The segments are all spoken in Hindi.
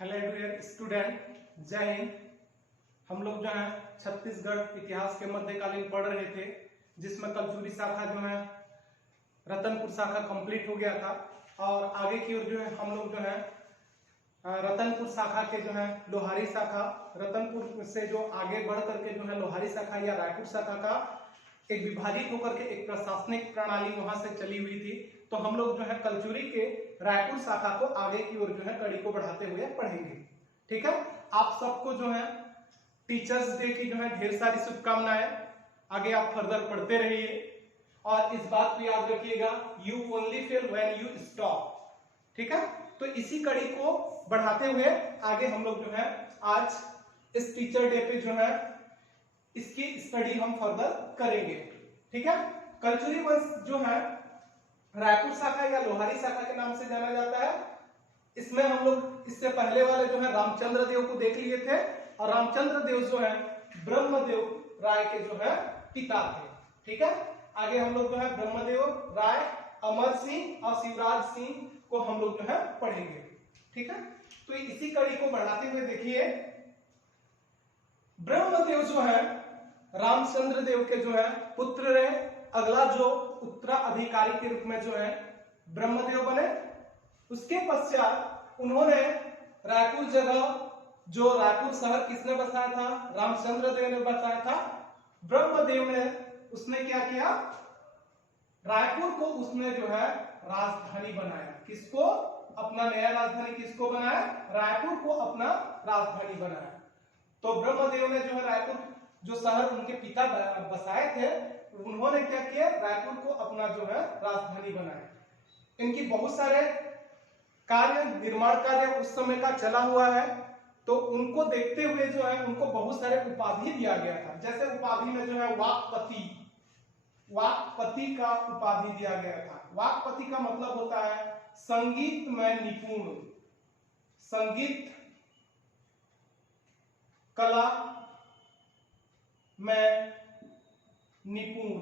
हेलो डियर स्टूडेंट, जय हिंद। हम लोग जो है छत्तीसगढ़ इतिहास के मध्यकालीन पढ़ रहे थे, जिसमें कलचुरी शाखा जो है रतनपुर शाखा कंप्लीट हो गया था और आगे की ओर जो है हम लोग जो है रतनपुर शाखा के जो है लोहारी शाखा, रतनपुर से जो आगे बढ़ करके जो है लोहारी शाखा या रायपुर शाखा का एक विभाजित होकर के एक प्रशासनिक प्रणाली वहां से चली हुई थी। तो हम लोग जो है कलचुरी के रायपुर शाखा को आगे की ओर जो है कड़ी को बढ़ाते हुए पढ़ेंगे। ठीक है, आप सबको जो है टीचर्स डे की जो है ढेर सारी शुभकामनाएं। आगे आप फर्दर पढ़ते रहिए और इस बात को याद रखिएगा, you only fail when you stop. ठीक है, तो इसी कड़ी को बढ़ाते हुए आगे हम लोग जो है आज इस टीचर डे पे जो है इसकी स्टडी हम फर्दर करेंगे। ठीक है, कलचुरी वंश जो है रायपुर शाखा या लोहारी शाखा के नाम से जाना जाता है। इसमें हम लोग इससे पहले वाले जो है रामचंद्र देव को देख लिए थे और रामचंद्र देव जो है ब्रह्मदेव राय के जो है पिता थे। ठीक है, आगे हम लोग जो है ब्रह्मदेव राय, अमर सिंह और शिवराज सिंह को हम लोग जो है पढ़ेंगे। ठीक है, तो इसी कड़ी को बढ़ाते हुए देखिए, ब्रह्मदेव जो है रामचंद्र देव के जो है पुत्र रहे। अगला जो उत्तराधिकारी के रूप में जो है ब्रह्मदेव बने। उसके पश्चात उन्होंने रायपुर जगह, जो रायपुर शहर किसने बसाया था? रामचंद्र देव ने बसाया था। ब्रह्मदेव ने उसने क्या किया? रायपुर को उसने जो है राजधानी बनाया। किसको? अपना नया राजधानी किसको बनाया? रायपुर को अपना राजधानी बनाया। तो ब्रह्मदेव ने जो है रायपुर, जो शहर उनके पिता बसाए थे, उन्होंने क्या किया? रायपुर को अपना जो है राजधानी बनाया। इनकी बहुत सारे कार्य, निर्माण कार्य उस समय का चला हुआ है, तो उनको देखते हुए जो है उनको बहुत सारे उपाधि दिया गया था। जैसे उपाधि में जो है वाक्पति, वाक्पति का उपाधि दिया गया था। वाक्पति का मतलब होता है संगीत में निपुण, संगीत कला में निपुण।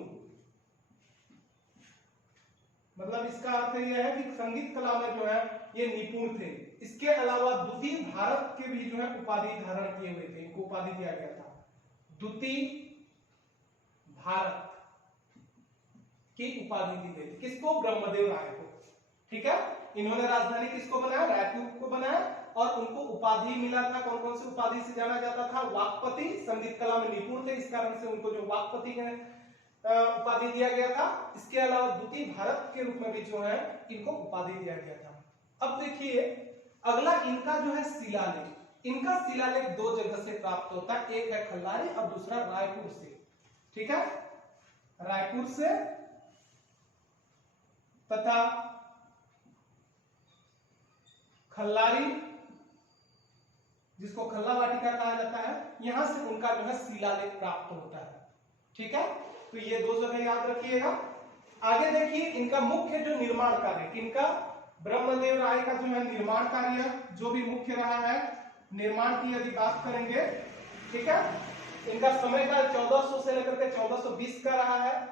मतलब इसका अर्थ यह है कि संगीत कला में जो है ये निपुण थे। इसके अलावा द्वितीय भारत के भी जो है उपाधि धारण किए हुए थे, इनको उपाधि दिया गया था द्वितीय भारत की उपाधि दी गई थी। किसको? ब्रह्मदेव राय को। ठीक है, इन्होंने राजधानी किसको बनाया? रायपुर को बनाया और उनको उपाधि मिला था। कौन कौन सी उपाधि से जाना जाता था? वाक्पति, संगीत कला में निपुण थे, इस कारण से उनको जो वाक्पति के उपाधि दिया गया था। इसके अलावा द्वितीय भारत के रूप में भी जो है इनको उपाधि दिया गया था। अब देखिए अगला इनका जो है शिलालेख। इनका शिलालेख दो जगह से प्राप्त होता है, एक है खल्लारी और दूसरा रायपुर से। ठीक है, रायपुर से तथा खल्लारी, जिसको खल्ला वाटिका कहा जाता है, यहां से उनका जो है शिलालेख प्राप्त होता है। ठीक है, तो ये दो जगह याद रखिएगा। आगे देखिए इनका मुख्य जो निर्माण कार्य, किनका? ब्रह्मदेव राय का जो है निर्माण कार्य जो भी मुख्य रहा है, निर्माण की यदि बात करेंगे, ठीक है, इनका समयकाल 1400 से लेकर के 1420 का रहा है।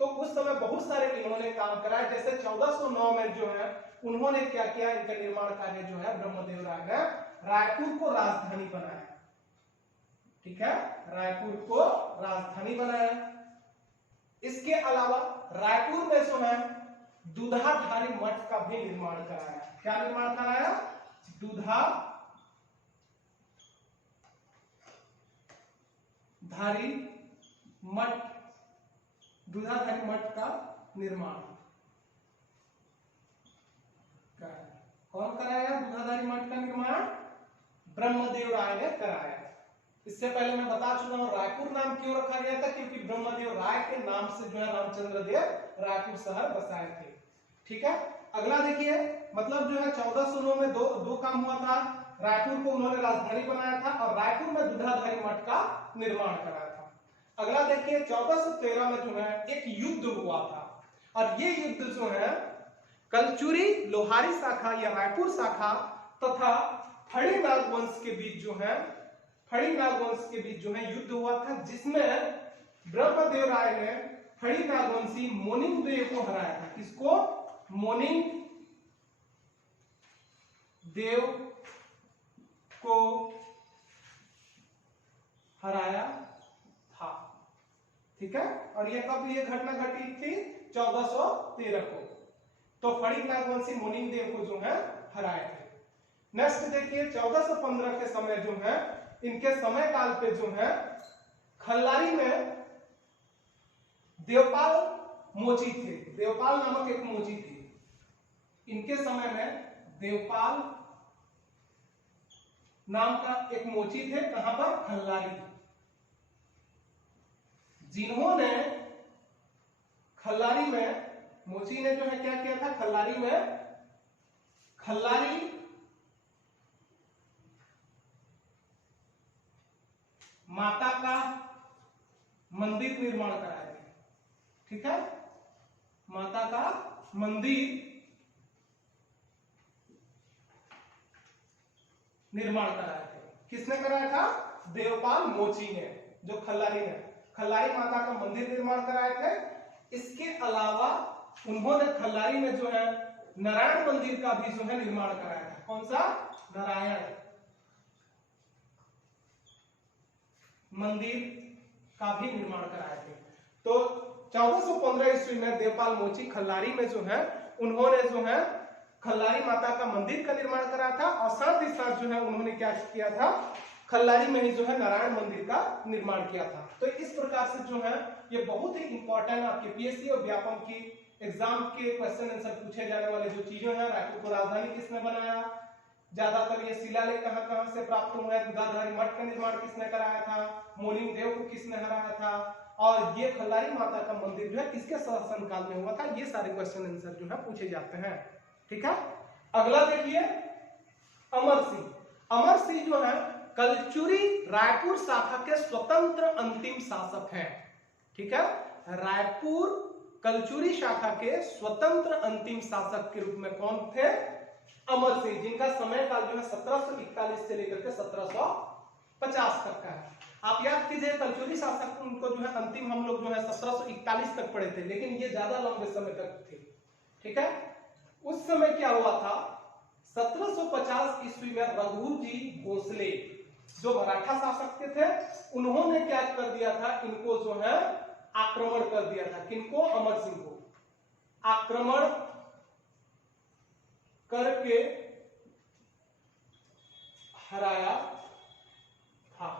तो उस समय बहुत सारे इन्होंने काम कराए। जैसे 1409 में जो है उन्होंने क्या किया? इनका निर्माण कार्य जो है ब्रह्मदेव राय ने रायपुर को राजधानी बनाया। ठीक है, रायपुर को राजधानी बनाया। इसके अलावा रायपुर में जो है दूधाधारी मठ का भी निर्माण कराया। क्या निर्माण कराया? दूधाधारी मठ, दूधाधारी मठ का निर्माण कराया। कौन कराया दूधाधारी मठ का निर्माण? ब्रह्मदेव राय ने कराया। इससे पहले मैं बता चुका हूं रायपुर नाम क्यों रखा गया था, क्योंकि ब्रह्मदेव राय के नाम से जो है रामचंद्र देव रायपुर शहर बसाए थे। ठीक है, अगला देखिए, मतलब जो है 1409 में दो काम हुआ था। रायपुर को उन्होंने राजधानी बनाया था और रायपुर में दूधाधारी मठ का निर्माण कराया था। अगला देखिए 1413 में जो है एक युद्ध हुआ था और ये युद्ध जो है कलचुरी लोहारी शाखा या रायपुर शाखा तथा फणिनाग वंश के बीच जो है, फणिनाग वंश के बीच जो है युद्ध हुआ था, जिसमें ब्रह्मदेव राय ने फणिनाग वंशी मोनिंग देव को हराया था। किसको? मोनिंग देव को हराया था। ठीक है, और ये कब ये घटना घटी थी? 1413 को। तो फणिक नागवंशी मोनिंग देव को जो है हराए थे। नेक्स्ट देखिए 1415 के समय जो है इनके समय काल पे जो है खल्लारी में देवपाल मोची थे। देवपाल नामक एक मोची थे। इनके समय में देवपाल नाम का एक मोची थे। कहां पर? खल्लारी। जिन्होंने खल्लारी में, मोची ने जो है क्या किया था? खल्लारी में खल्लारी माता का मंदिर निर्माण कराया थे। ठीक है, माता का मंदिर निर्माण कराया थे। किसने कराया था? देवपाल मोची ने, जो खल्लारी ने खल्लारी माता का मंदिर निर्माण कराए थे। इसके अलावा उन्होंने खल्लारी में जो है नारायण मंदिर का भी जो है निर्माण कराया था। कौन सा? नारायण मंदिर का भी निर्माण कराए थे। तो 1415 ईस्वी में देवपाल मोची खल्लारी में जो है उन्होंने जो है खल्लारी माता का मंदिर का निर्माण कराया था, और साथ ही साथ जो है उन्होंने क्या किया था? खल्लारी में ही जो है नारायण मंदिर का निर्माण किया था। तो इस प्रकार से जो है ये बहुत ही इंपॉर्टेंट आपके पीएससी और व्यापम की एग्जाम के क्वेश्चन आंसर पूछे जाने वाले जो चीजें हैं। रायपुर को राजधानी किसने बनाया? ज्यादातर ये शिलालेख कहां से प्राप्त हुआ है? दुधाधारी मठ का निर्माण किसने कराया था? मोनिंग देव को किसने हराया था? और ये खल्लारी माता का मंदिर जो है किसके शासन काल में हुआ था? ये सारे क्वेश्चन आंसर जो है पूछे जाते हैं। ठीक है, अगला देखिए अमर सिंह। अमर सिंह जो है कलचुरी रायपुर शाखा के स्वतंत्र अंतिम शासक हैं। ठीक है, रायपुर कलचुरी शाखा के स्वतंत्र अंतिम शासक के रूप में कौन थे? अमर सिंह, जिनका समय काल जो है 1741 से लेकर के 1750 तक का है। आप याद कीजिए कलचुरी शासक उनको जो है अंतिम हम लोग जो है 1741 तक पढ़े थे, लेकिन ये ज्यादा लंबे समय तक थे। ठीक है, उस समय क्या हुआ था? 1750 ईस्वी में रघुजी भोसले जो मराठा शासक थे, उन्होंने क्या कर दिया था? इनको जो है आक्रमण कर दिया था। किनको? अमर सिंह को आक्रमण करके हराया था।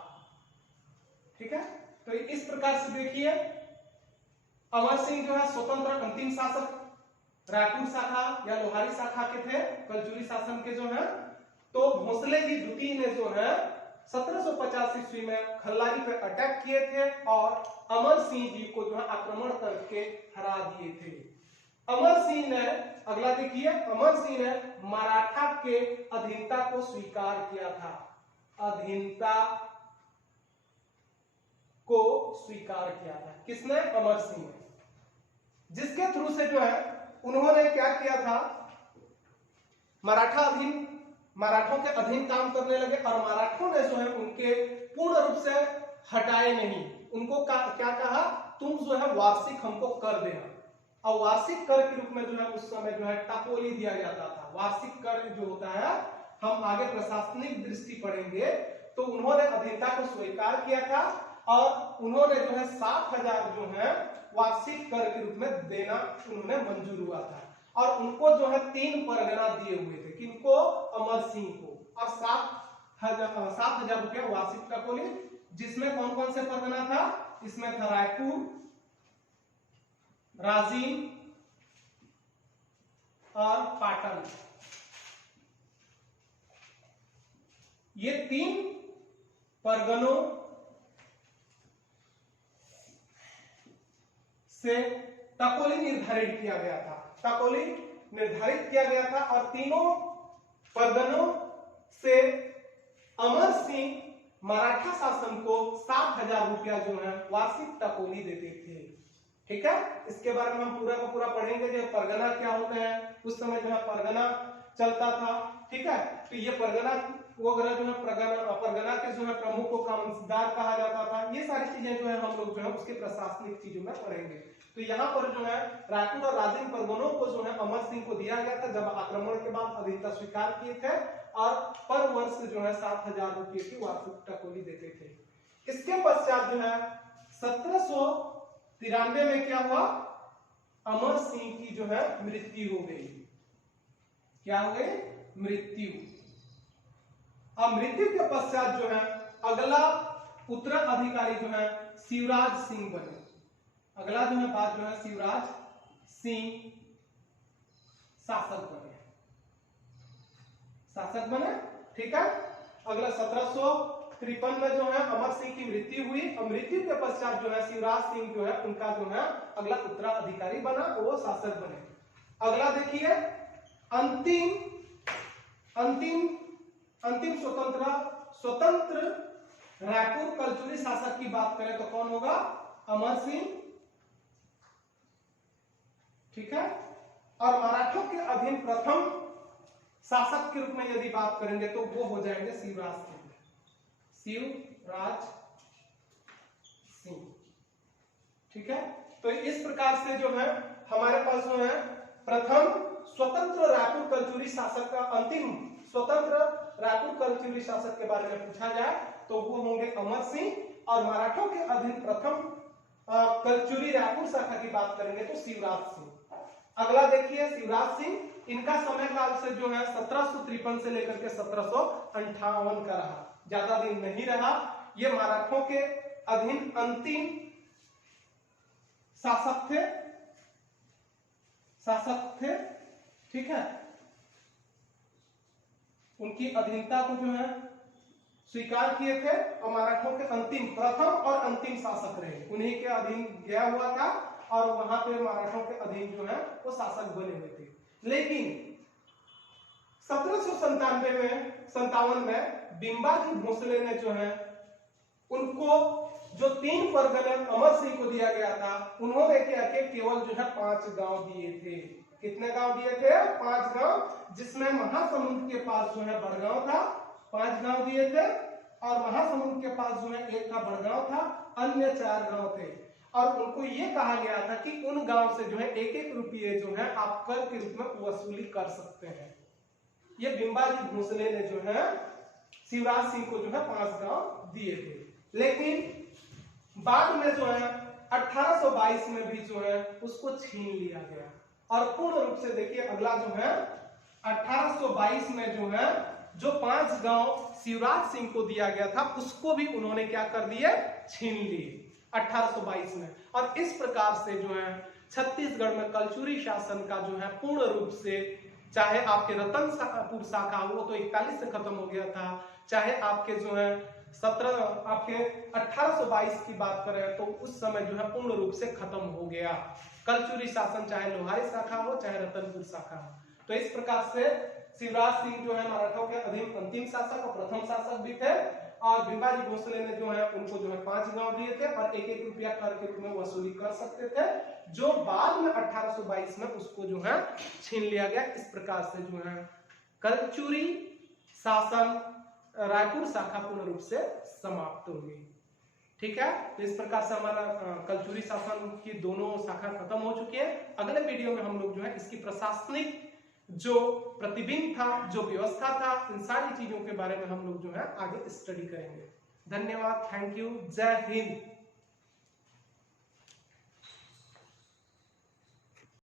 ठीक है, तो इस प्रकार से देखिए अमर सिंह जो है स्वतंत्र अंतिम शासक रायपुर शाखा या लोहारी शाखा के थे, कलचुरी शासन के जो है। तो भोसले जी द्वितीय ने जो है 1750 ईस्वी में खल्लारी पे अटैक किए थे और अमर सिंह जी को जो है आक्रमण करके हरा दिए थे। अमर सिंह ने, अगला देखिए, अमर सिंह ने मराठा के अधीनता को स्वीकार किया था। अधीनता को स्वीकार किया था किसने? अमर सिंह ने, जिसके थ्रू से जो है उन्होंने क्या किया था? मराठों के अधीन काम करने लगे, और मराठों ने जो है उनके पूर्ण रूप से हटाए नहीं। उनको क्या कहा? तुम जो है वार्षिक हमको कर देना। और वार्षिक कर के रूप में जो है उस समय जो है टपोली दिया जाता था। वार्षिक कर जो होता है, हम आगे प्रशासनिक दृष्टि पढ़ेंगे, तो उन्होंने अधीनता को स्वीकार किया था और उन्होंने जो है 7,000 जो है वार्षिक कर के रूप में देना उन्होंने मंजूर हुआ था। और उनको जो है 3 परगना दिए हुए थे। किनको? अमर सिंह को। और 7,000 रुपया वार्षिक टपोली, जिसमें कौन कौन से परगना था? इसमें था रायपुर, राजीव और पाटन। ये 3 परगनों से टकोली निर्धारित किया गया था। टकोली निर्धारित किया गया था और तीनों परगनों से अमर सिंह मराठा शासन को 7,000 रुपया जो है वार्षिक टकोली देते थे। ठीक है, इसके बारे में हम पूरा का पूरा पढ़ेंगे जो परगना क्या होते हैं। उस समय जो है परगना चलता था। ठीक है, तो ये परगना वो जो है परगना के जो है प्रमुख को कामदार कहा जाता था। ये सारी चीजें जो है हम लोग जो है उसके प्रशासनिक चीजों में पढ़ेंगे। तो यहाँ पर जो है रायपुर और राजीव परगनों को जो है अमर सिंह को दिया गया था। जब आक्रमण के बाद बाद अधिकता स्वीकार किए थे और पर वर्ष जो है 7,000 रुपये की वार्षिक टकोली देते थे। इसके पश्चात जो है 1793 में क्या हुआ, अमर सिंह की जो है मृत्यु हो गई। क्या हो गई, मृत्यु। अब मृत्यु के पश्चात जो है अगला उत्तराधिकारी जो है शिवराज सिंह बने। अगला जो है बात जो है शिवराज सिंह शासक बने, ठीक है। अगला 1753 में जो है अमर सिंह की मृत्यु हुई और मृत्यु के पश्चात जो है शिवराज सिंह जो है उनका जो है अगला उत्तराधिकारी बना, वो शासक बने। अगला देखिए अंतिम स्वतंत्र रायपुर कलचुरी शासक की बात करें तो कौन होगा, अमर सिंह, ठीक है। और मराठों के अधीन प्रथम शासक के रूप में यदि बात करेंगे तो वो हो जाएंगे शिवराज सिंह, ठीक है। तो इस प्रकार से जो है हमारे पास जो है प्रथम स्वतंत्र रायपुर कलचुरी शासक का, अंतिम स्वतंत्र रायपुर कलचुरी शासक के बारे में पूछा जाए तो वो होंगे अमर सिंह और मराठों के अधीन प्रथम कलचुरी रायपुर शाखा की बात करेंगे तो शिवराज सिंह। अगला देखिए शिवराज सिंह, इनका समय काल से जो है 1753 से लेकर के 1758 का रहा, ज्यादा दिन नहीं रहा। ये मराठों के अधीन अंतिम शासक थे, ठीक है। उनकी अधीनता को जो है स्वीकार किए थे और मराठों के अंतिम, प्रथम और अंतिम शासक रहे, उन्हीं के अधीन गया हुआ था और वहां पे मराठों के अधीन जो है वो शासक बने हुए थे। लेकिन 1757 में बिंबाजी भोसले ने जो है उनको जो 3 परगने अमर सिंह को दिया गया था, उन्होंने क्या किया, केवल जो है 5 गांव दिए थे। कितने गांव दिए थे, 5 गांव, जिसमें महासमुंद के पास जो है बड़गांव था, 5 गांव दिए थे और महासमुंद के पास जो है एक था बड़गांव था, अन्य 4 गांव थे। और उनको ये कहा गया था कि उन गांव से जो है 1-1 रुपये जो है आप कर के रूप में वसूली कर सकते हैं। ये बिंबाजी भोसले ने जो है शिवराज सिंह को जो है 5 गांव दिए थे। लेकिन बाद में जो है 1822 में भी जो है उसको छीन लिया गया और पूर्ण रूप से देखिए अगला जो है 1822 में जो है जो 5 गांव शिवराज सिंह को दिया गया था उसको भी उन्होंने क्या कर दिए, छीन लिए 1822 में। और इस प्रकार से जो है छत्तीसगढ़ में कलचुरी शासन का जो है पूर्ण रूप से, चाहे आपके रतनपुर शाखा वो तो 41 से खत्म हो गया था, चाहे आपके जो है 1822 की बात करें तो उस समय जो है पूर्ण रूप से खत्म हो गया कलचुरी शासन, चाहे लोहारी शाखा हो चाहे रतनपुर शाखा हो। तो इस प्रकार से शिवराज सिंह जो है मराठों के अधीन अंतिम शासक और प्रथम शासक भी थे और बिंबाजी भोसले ने जो है उनको जो है 5 गांव दिए थे और 1-1 रुपया कर के रूप में वसूली कर सकते थे, जो बाद में 1822 में उसको जो है छीन लिया गया। इस प्रकार से जो है कलचुरी शासन रायपुर शाखा पूर्ण रूप से समाप्त हो गई, ठीक है। तो इस प्रकार से हमारा कलचुरी शासन की दोनों शाखा खत्म हो चुकी है। अगले वीडियो में हम लोग जो है इसकी प्रशासनिक जो प्रतिबिंब था, जो व्यवस्था था, इन सारी चीजों के बारे में हम लोग जो है आगे स्टडी करेंगे। धन्यवाद, थैंक यू, जय हिंद।